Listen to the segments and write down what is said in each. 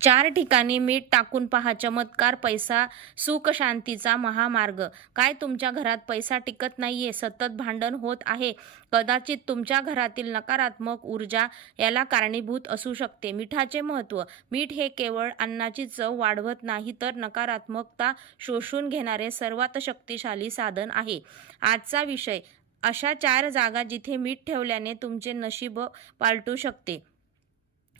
4 ठिकाणी मीठ टाकून पहा चमत्कार पैसा सुख शांतीचा महामार्ग. काय तुमच्या घरात पैसा टिकत नाहीये? सतत भांडण होत आहे? कदाचित तुमच्या घरातील नकारात्मक ऊर्जा याला कारणीभूत असू शकते. मिठाचे महत्त्व. मीठ हे केवळ अन्नाची चव वाढवत नाही तर नकारात्मकता शोषून घेणारे सर्वात शक्तिशाली साधन आहे. आजचा विषय अशा 4 जागा जिथे मीठ ठेवल्याने तुमचे नशीब पालटू शकते.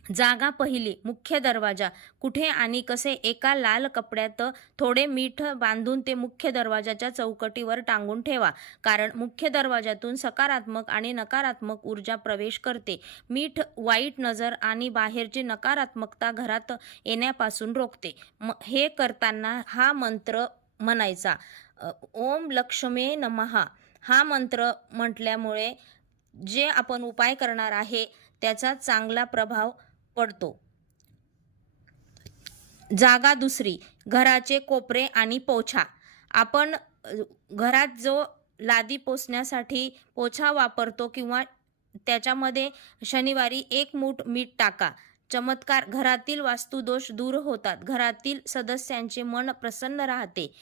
जागा पहिली, मुख्य दरवाजा. कुठे आणि कसे? एका लाल कपड्यात थोडे मीठ बांधून ते मुख्य दरवाजाच्या चौकटीवर टांगून ठेवा, कारण मुख्य दरवाजातून सकारात्मक आणि नकारात्मक ऊर्जा प्रवेश करते. मीठ वाईट नजर आणि बाहेरची नकारात्मकता घरात येण्यापासून रोखते. हे करताना हा मंत्र म्हणायचा, ओम लक्ष्मे नमः. हा मंत्र म्हटल्यामुळे जे आपण उपाय करणार आहे त्याचा चांगला प्रभाव पडतो. जागा दुसरी, घराचे कोपरे आणि पोछा. आपण घरात जो लादी पुसण्यासाठी पोछा वापरतो किंवा त्याच्यामध्ये शनिवारी 1 मूठ मीठ टाका. चमत्कार, घरातील वास्तुदोष दूर होतात. घरातील सदस्यांचे मन प्रसन्न राहते.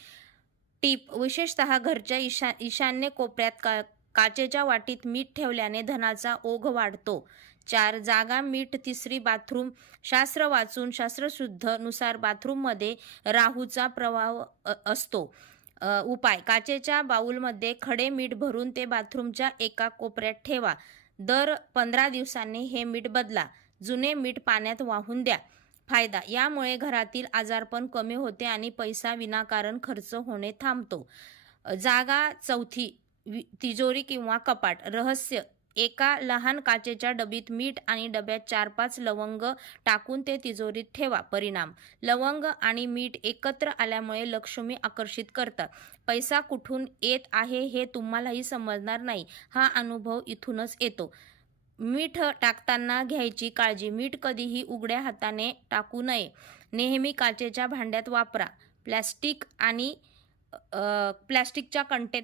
टीप, विशेषतः घरच्या ईशान्य कोपऱ्यात काचेच्या वाटीत मीठ ठेवल्याने धनाचा ओघ वाढतो. 4 जागा मीठ. तिसरी, बाथरूम. शास्त्र वाचून शास्त्रशुद्ध नुसार बाथरूममध्ये राहूचा प्रभाव असतो. उपाय, काचेच्या बाऊलमध्ये खडे मीठ भरून ते बाथरूमच्या एका कोपऱ्यात ठेवा. दर 15 दिवसांनी हे मीठ बदला. जुने मीठ पाण्यात वाहून द्या. फायदा, यामुळे घरातील आजारपण कमी होते आणि पैसा विनाकारण खर्च होणे थांबतो. जागा चौथी, तिजोरी किंवा कपाट. रहस्य, एका लहान काचेच्या डबीत मीठ आणि डब्यात 4-5 लवंग टाकून ते तिजोरीत ठेवा. परिणाम, लवंग आणि मीठ एकत्र आल्यामुळे लक्ष्मी आकर्षित करतात. पैसा कुठून येत आहे हे तुम्हालाही समजणार नाही. हा अनुभव इथूनच येतो. मीठ टाकताना घ्यायची काळजी. मीठ कधीही उघड्या हाताने टाकू नये. नेहमी काचेच्या भांड्यात वापरा. प्लॅस्टिकच्या कंटेनर